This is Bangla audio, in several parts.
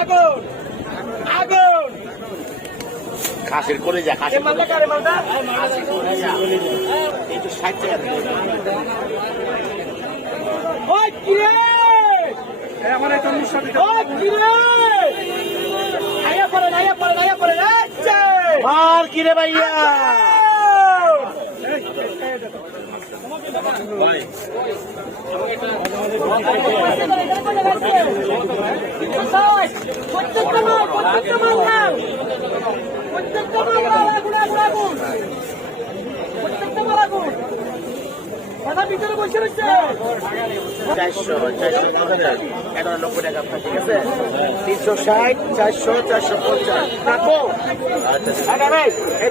আগুন আগুন। কাশের করে যা কাশের মালদা কারে মালদা? এই তো ষাট টাকা ওই কিরে? আমার এই তরমুজ সাথে ওই কিরে? আয়া পড়ে আয়া পড়ে আয়া পড়ে মার কিরে ভাইয়া? আচ্ছা! চারশো চারশো পঞ্চাশ। এগারো নব্বই টাকা আপনার ঠিক আছে তিনশো ষাট চারশো চারশো পঞ্চাশ রাখব আচ্ছা ভাই এই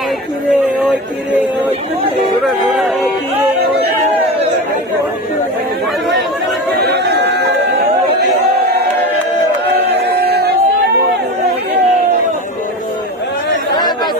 ওই কিরে ওই কিরে ওই কিরে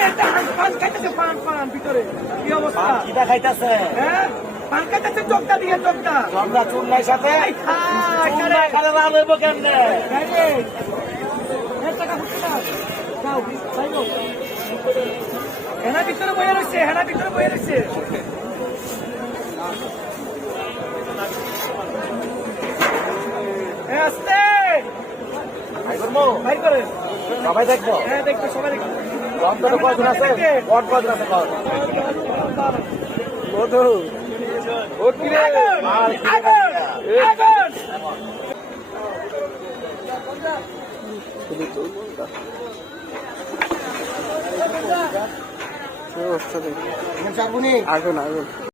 করি পান খাইতেছে পান পান ভিতরে। কি অবস্থা? কিটা খাইতেছে হ্যাঁ? পান খাইতেছে চোখটা দিয়ে চোখটা। সাথে? খালে না লইব কেমনে? যাও যাইবো হেনা ভিতরে বয়ে রয়েছে হেনা ভিতরে বয়ে রয়েছে এ, ভাই করব ভাই করে। সবাই দেখব? হ্যাঁ দেখবে সবাই দেখবে। অন্তত কজন আছে? অট কজন আছে? কত আগুন আগুন।